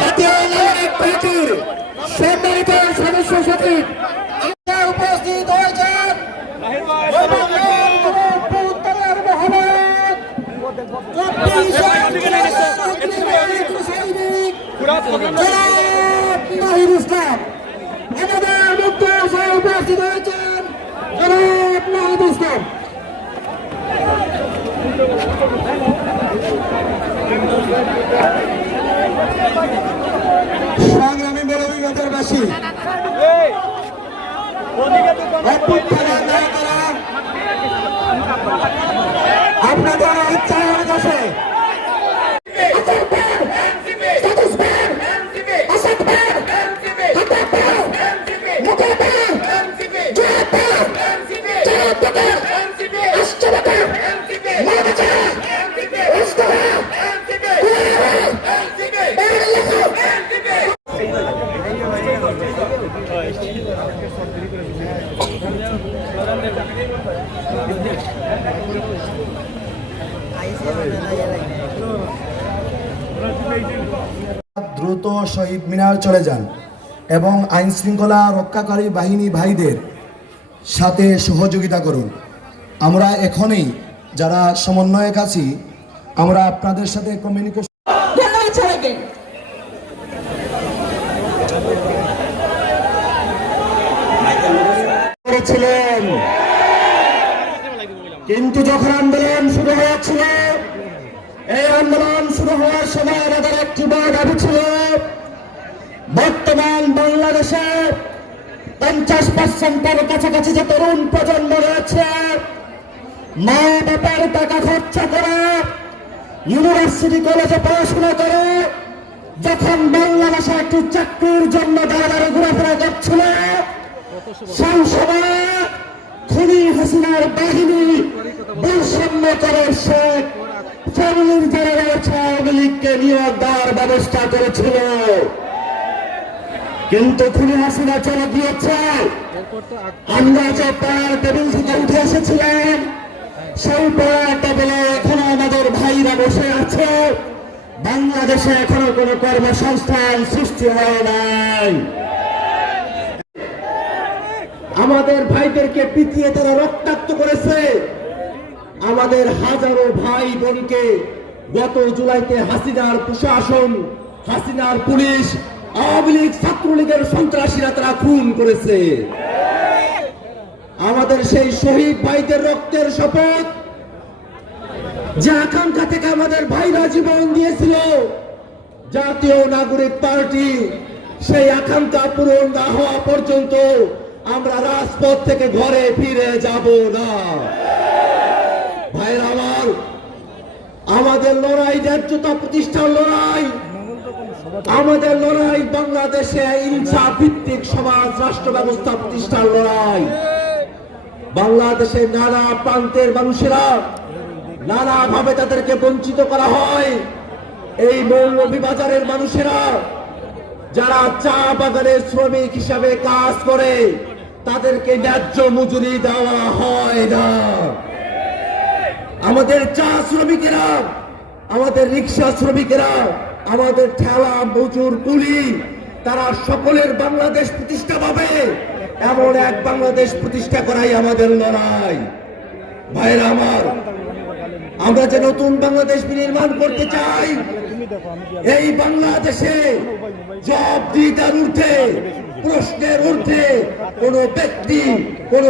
জাতীয় নাগরিক পার্টির সম্মানিত সদস্য সচিব উপস্থিত হয়েছেন উত্তরের মহানায়ক নাহিদ ইসলাম আমাদের মুখ্য উপস্থিত হয়েছেন জনাব নাহিদ ইসলাম। সংগ্রামী মৌলভীবাজারবাসী আপনাদের উচ্চারণ আছে দ্রুত শহীদ মিনার চলে যান এবং আইন শৃঙ্খলা রক্ষাকারী বাহিনী ভাইদের সাথে সহযোগিতা করুন। আমরা এখনই যারা সমন্বয়ক আছি আমরা আপনাদের সাথে কমিউনিকেশন করেছিলেন, কিন্তু যখন আন্দোলন শুরু হয়েছিল এই আন্দোলন শুরু হওয়ার সময় আমাদের একটি বড় দাবি ছিল বর্তমান বাংলাদেশে 50% কাছাকাছি যে তরুণ প্রজন্ম রয়েছে মা বাবার টাকা খরচ করে ইউনিভার্সিটি কলেজে পড়াশোনা করে যখন বাংলাদেশে একটি চাকরির জন্য দাঁড়াদাঁড়ি ঘোরাফেরা করছিল সেই সময় খুনি হাসিনার বাহিনী বৈষম্য করে শেখ ফ্যামিলির যারা রয়েছে আওয়ামী লীগকে নিয়োগ দেওয়ার ব্যবস্থা করেছিল, কিন্তু খুনি হাসিনা চলে গিয়েছে। আমরা যে পড়ার টেবিল থেকে উঠে এসেছিলাম সেই পড়ার টেবিলে এখনো আমাদের ভাইরা বসে আছে। বাংলাদেশে এখনো কোনো কর্মসংস্থান সৃষ্টি হয় নাই। আমাদের ভাইদেরকে পিটিয়ে তারা রক্তাক্ত করেছে। আমাদের হাজারো ভাই বোনকে গত জুলাইতে হাসিনার প্রশাসন, হাসিনার পুলিশ, আওয়ামী লীগ, ছাত্রলীগের সন্ত্রাসীরা তারা খুন করেছে। আমাদের সেই শহীদ ভাইদের রক্তের শপথ যে আকাঙ্ক্ষা থেকে আমাদের ভাইরা জীবন দিয়েছিল, জাতীয় নাগরিক পার্টি সেই আকাঙ্ক্ষা পূরণ না হওয়া পর্যন্ত আমরা রাজপথ থেকে ঘরে ফিরে যাব না। ভাইরা আমার, আমাদের লড়াই ন্যায্যতা প্রতিষ্ঠার লড়াই, আমাদের লড়াই বাংলাদেশে ইনসাফ ভিত্তিক সমাজ রাষ্ট্র ব্যবস্থা প্রতিষ্ঠার লড়াই। বাংলাদেশের নানা প্রান্তের মানুষেরা নানা ভাবে তাদেরকে বঞ্চিত করা হয়। এই মৌলভীবাজারের মানুষেরা যারা চা বাগানের শ্রমিক হিসাবে কাজ করে তাদেরকে ন্যায্য মজুরি দেওয়া হয় না। আমাদের চা শ্রমিকেরা, আমাদের রিক্সা শ্রমিকেরা, আমাদের ঠেলা মজুর কুলি তারা সকলের বাংলাদেশ প্রতিষ্ঠা পাবে, এমন এক বাংলাদেশ প্রতিষ্ঠা করাই আমাদের লড়াই। ভাইরা আমার, আমরা যে নতুন বাংলাদেশ বিনির্মাণ করতে চাই, এই বাংলাদেশে জবাবদিহিতার ঊর্ধ্বে, প্রশ্নের ঊর্ধ্বে কোন ব্যক্তি, কোন